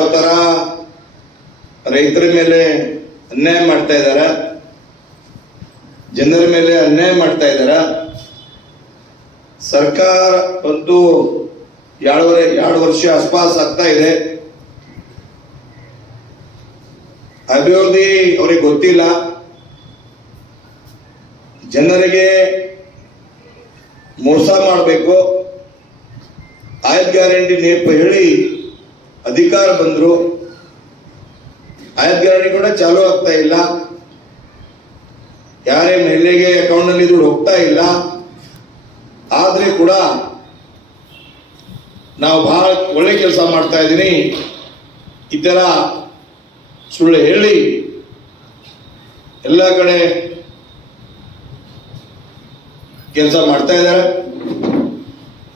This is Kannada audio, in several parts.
ಯಾವ ತರ ರೈತರ ಮೇಲೆ ಅನ್ಯಾಯ ಮಾಡ್ತಾ ಇದ್ದಾರ, ಜನರ ಮೇಲೆ ಅನ್ಯಾಯ ಮಾಡ್ತಾ ಇದ್ದಾರ. ಸರ್ಕಾರ ಬಂದು 2 ವರ್ಷ ಆಸ್ಪಾಸ್ ಆಗ್ತಾ ಇದೆ. ಅಭಿವೃದ್ಧಿ ಅವ್ರಿಗೆ ಗೊತ್ತಿಲ್ಲ. ಜನರಿಗೆ ಮೋಸ ಮಾಡಬೇಕು, ಆಯತ್ ಗ್ಯಾರಂಟಿ ನೇಪ ಹೇಳಿ ಅಧಿಕಾರ ಬಂದ್ರು. ಆಯತ್ ಗ್ಯಾರಂಟಿ ಕೂಡ ಚಾಲೂ ಆಗ್ತಾ ಇಲ್ಲ. ಯಾರೇ ಮಹಿಳೆಗೆ ಅಕೌಂಟ್ ನಲ್ಲಿ ದುಡ್ಡು ಹೋಗ್ತಾ ಇಲ್ಲ. ಆದ್ರೆ ಕೂಡ ನಾವು ಬಹಳ ಒಳ್ಳೆ ಕೆಲಸ ಮಾಡ್ತಾ ಇದ್ದೀನಿ, ಈ ತರ ಸುಳ್ಳು ಹೇಳಿ ಎಲ್ಲ ಕಡೆ ಕೆಲಸ ಮಾಡ್ತಾ ಇದ್ದಾರೆ.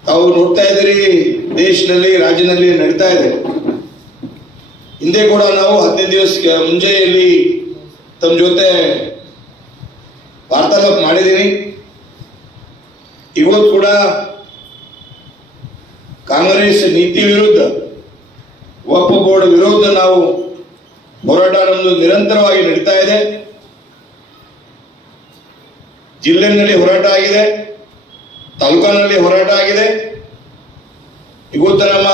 ತಾವು ನೋಡ್ತಾ ಇದ್ದೀರಿ, ದೇಶದಲ್ಲಿ ರಾಜ್ಯದಲ್ಲಿ ನಡೀತಾ ಇದೆ. ಹಿಂದೆ ಕೂಡ ನಾವು 15 ದಿವಸ ಮುಂಚೆ ಇಲ್ಲಿ ತಮ್ಮ ಜೊತೆ ವಾರ್ತಾಲಾಪ ಮಾಡಿದ್ದೀನಿ. ಇವತ್ತು ಕೂಡ ಕಾಂಗ್ರೆಸ್ ನೀತಿ ವಿರುದ್ಧ, ವಕ್ಫ್ ಬೋರ್ಡ್ ವಿರುದ್ಧ ನಾವು ಹೋರಾಟ ನಮ್ದು ನಿರಂತರವಾಗಿ ನಡೀತಾ ಇದೆ. ಜಿಲ್ಲೆನಲ್ಲಿ ಹೋರಾಟ ಆಗಿದೆ, ತಾಲೂಕಿನಲ್ಲಿ ಹೋರಾಟ ಆಗಿದೆ. ಇವತ್ತು ನಮ್ಮ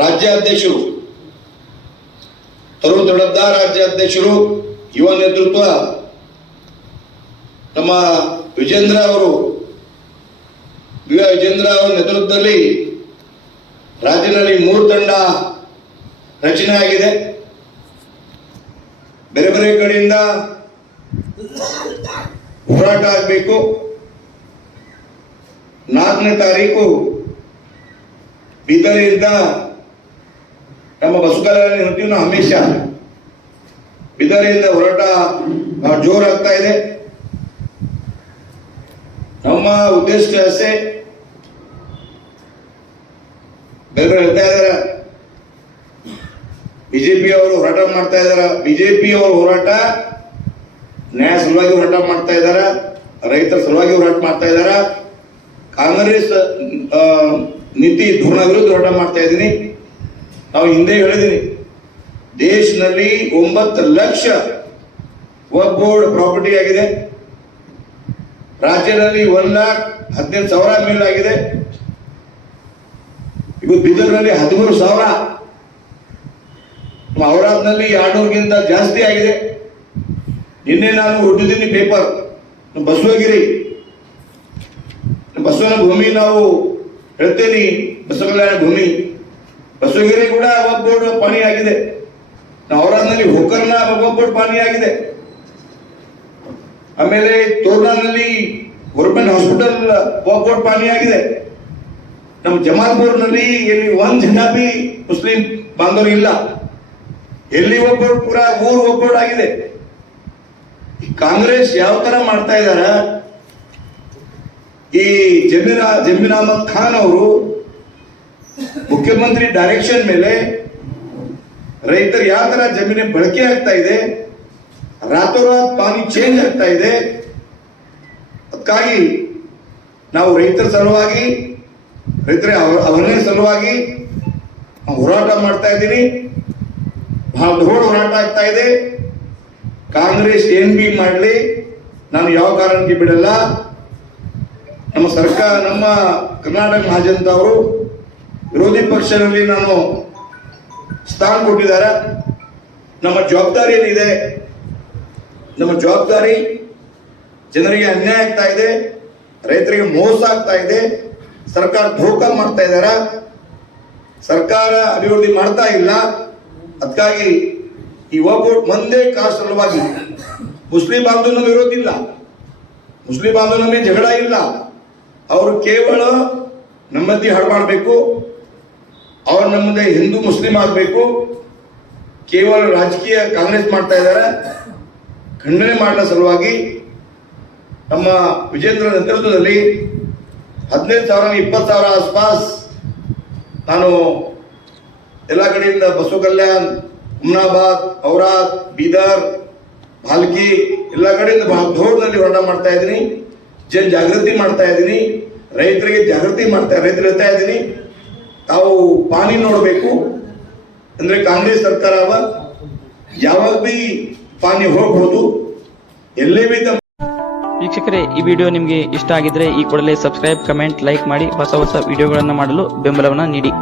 ರಾಜ್ಯಾಧ್ಯಕ್ಷರು, ತರುಣ್ ದೊಡ್ಡದ ರಾಜ್ಯಾಧ್ಯಕ್ಷರು, ಯುವ ನೇತೃತ್ವ ನಮ್ಮ ವಿಜೇಂದ್ರ ಅವರ ನೇತೃತ್ವದಲ್ಲಿ ರಾಜ್ಯದಲ್ಲಿ 3 ತಂಡ ರಚನೆ ಆಗಿದೆ. ಬೇರೆ ಬೇರೆ ಕಡೆಯಿಂದ ಹೋರಾಟ ಆಗಬೇಕು. 4ನೇ ತಾರೀಕು ಬೀದರಿಂದ ನಮ್ಮ ಬಸವಕಲ್ಯಾಣ ಹೇಳ್ತೀವಿ ನಾವು ಹಮೇಶ, ಬೀದರಿಂದ ಹೋರಾಟ ಜೋರಾಗ್ತಾ ಇದೆ. ನಮ್ಮ ಉದ್ದೇಶ ಅಷ್ಟೇ, ಬೇರೆ ಹೇಳ್ತಾ ಇದಾರೆ ಬಿಜೆಪಿ ಅವರು ಹೋರಾಟ ಮಾಡ್ತಾ ಇದಾರ. ಬಿಜೆಪಿ ಅವರು ಹೋರಾಟ ನ್ಯಾಯ ಸಲುವಾಗಿ ಹೋರಾಟ ಮಾಡ್ತಾ ಇದಾರ, ರೈತರ ಸಲುವಾಗಿ ಹೋರಾಟ ಮಾಡ್ತಾ ಇದಾರ. ಕಾಂಗ್ರೆಸ್ ನೀತಿ ಧೋರಣ ವಿರುದ್ಧ ಹೋರಾಟ ಮಾಡ್ತಾ ಇದ್ದೀನಿ. ನಾವು ಹಿಂದೆ ಹೇಳಿದೀನಿ, ದೇಶದಲ್ಲಿ 9 ಲಕ್ಷ ವಕ್ಫ್ ಬೋರ್ಡ್ ಪ್ರಾಪರ್ಟಿ ಆಗಿದೆ. ರಾಜ್ಯದಲ್ಲಿ 1,17,000 ಮೇಲ್ ಆಗಿದೆ. ಇವತ್ತು ಬೀದರ್ನಲ್ಲಿ 13,000, ಔರಾದ್ನಲ್ಲಿ 200ಗಿಂತ ಜಾಸ್ತಿ ಆಗಿದೆ. ನಿನ್ನೆ ನಾನು ಓದಿದ್ದೀನಿ ಪೇಪರ್, ಬಸವಗಿರಿ, ಬಸವನ ಭೂಮಿ ನಾವು ಹೇಳ್ತೇನೆ, ಬಸವಕಲ್ಯಾಣ ಭೂಮಿ, ಬಸವಗಿರಿ ಕೂಡ ವಕ್ಫ್ ಬೋರ್ಡ್ ಪಾನಿ ಆಗಿದೆ. ಔರಾದ್ನಲ್ಲಿ ಹೋಕರ್ನ ವಕ್ಫ್ ಬೋರ್ಡ್ ಪಾನಿ ಆಗಿದೆ. ಆಮೇಲೆ ತೋರ್ನಾನಲ್ಲಿ ಗೌರ್ಮೆಂಟ್ ಹಾಸ್ಪಿಟಲ್ ವಕ್ಫ್ ಬೋರ್ಡ್ ಪಾನಿ ಆಗಿದೆ. ನಮ್ಮ ಜಮಾಲ್ಪುರ್ನಲ್ಲಿ ಎಲ್ಲಿ 1 ಜನ ಬಿ ಮುಸ್ಲಿಂ ಬಾಂಧವರು ಇಲ್ಲ. ಎಲ್ಲಿ ವಕ್ಫ್ ಬೋರ್ಡ್ ಪೂರ ಊರು ವಕ್ಫ್ ಬೋರ್ಡ್ ಆಗಿದೆ. ಕಾಂಗ್ರೆಸ್ ಯಾವ ತರ ಮಾಡ್ತಾ ಇದಾರ, ಈ ಜಮೀರ್ ಅಹಮದ್ ಖಾನ್ ಅವರು ಮುಖ್ಯಮಂತ್ರಿ ಡೈರೆಕ್ಷನ್ ಮೇಲೆ ರೈತರು ಯಾವ ತರ ಜಮೀನು ಬಳಕೆ ಆಗ್ತಾ ಇದೆ, ರಾತೋರಾತ್ ಪಾನಿ ಚೇಂಜ್ ಆಗ್ತಾ ಇದೆ. ಅದಕ್ಕಾಗಿ ನಾವು ರೈತರ ಸಲುವಾಗಿ, ರೈತರ ಅವನೇ ಸಲುವಾಗಿ ಹೋರಾಟ ಮಾಡ್ತಾ ಇದ್ದೀನಿ. ಬಹಳ ದೊಡ್ಡ ಹೋರಾಟ ಆಗ್ತಾ ಇದೆ. ಕಾಂಗ್ರೆಸ್ ಏನ್ ಬಿ ಮಾಡಲಿ, ನಾನು ಯಾವ ಕಾರಣಕ್ಕೆ ಬಿಡಲ್ಲ. ನಮ್ಮ ಸರ್ಕಾರ, ನಮ್ಮ ಕರ್ನಾಟಕ ಮಹಾಜನತಾ ಅವರು ವಿರೋಧಿ ಪಕ್ಷದಲ್ಲಿ ನಾನು ಸ್ಥಾನ ಕೊಟ್ಟಿದ್ದಾರೆ. ನಮ್ಮ ಜವಾಬ್ದಾರಿ ಏನಿದೆ, ನಮ್ಮ ಜವಾಬ್ದಾರಿ ಜನರಿಗೆ ಅನ್ಯಾಯ ಆಗ್ತಾ ಇದೆ, ರೈತರಿಗೆ ಮೋಸ ಆಗ್ತಾ ಇದೆ, ಸರ್ಕಾರ ಧೋಖಾ ಮಾಡ್ತಾ ಇದ್ದಾರೆ, ಸರ್ಕಾರ ಅಭಿವೃದ್ಧಿ ಮಾಡ್ತಾ ಇಲ್ಲ. ಅದಕ್ಕಾಗಿ ಈ ವಕ್ಫ್ ಒಂದೇ ಕಾಸ್ಟ್ ಸಲುವಾಗಿ ಮುಸ್ಲಿಂ ಬಾಂಧವ ನಮ್ಮ ವಿರೋಧ ಇಲ್ಲ, ಮುಸ್ಲಿಂ ಬಾಂಧವ ನಮಗೆ ಜಗಳ ಇಲ್ಲ. ಅವರು ಕೇವಲ ನಮ್ಮದಿ ಹಾಳು ಮಾಡಬೇಕು, ಅವ್ರು ನಮ್ಮದೇ ಹಿಂದೂ ಮುಸ್ಲಿಂ ಆಗಬೇಕು, ಕೇವಲ ರಾಜಕೀಯ ಕಾಂಗ್ರೆಸ್ ಮಾಡ್ತಾ ಇದ್ದಾರೆ. ಖಂಡನೆ ಮಾಡಲ ಸಲುವಾಗಿ ನಮ್ಮ ವಿಜೇಂದ್ರ ನೇತೃತ್ವದಲ್ಲಿ 15,000 20,000 ಆಸ್ಪಾಸ್ ನಾನು ಎಲ್ಲ ಕಡೆಯಿಂದ ಬಸವ ಕಲ್ಯಾಣ್, ಹುಮ್ನಾಬಾದ್, ಔರಾದ್, ಬೀದರ್, ಭಾಲ್ಕಿ ಎಲ್ಲ ಕಡೆಯಿಂದ ದೊಡ್ಡದಲ್ಲಿ ಹೋರಾಟ ಮಾಡ್ತಾ ಇದ್ದೀನಿ. ಜನ ಜಾಗೃತಿ ಮಾಡ್ತಾ ಇದ್ದೀನಿ, ರೈತರಿಗೆ ಜಾಗೃತಿ ರೈತರು ಹೇಳ್ತಾ ಇದ್ದೀನಿ. ತಾವು ಪಾನಿ ನೋಡಬೇಕು. ಅಂದ್ರೆ ಕಾಂಗ್ರೆಸ್ ಸರ್ಕಾರ ಯಾವಾಗ ಬಿ ಪಾನಿ ಹೋಗ್ಬೋದು, ಎಲ್ಲೇ ಬಿ ವೀಕ್ಷಕರೇ, ಈ ವಿಡಿಯೋ ನಿಮಗೆ ಇಷ್ಟ ಆಗಿದ್ರೆ ಈ ಕೂಡಲೇ ಸಬ್ಸ್ಕ್ರೈಬ್, ಕಮೆಂಟ್, ಲೈಕ್ ಮಾಡಿ ಹೊಸ ಹೊಸ ವಿಡಿಯೋಗಳನ್ನು ಮಾಡಲು ಬೆಂಬಲವನ್ನು ನೀಡಿ.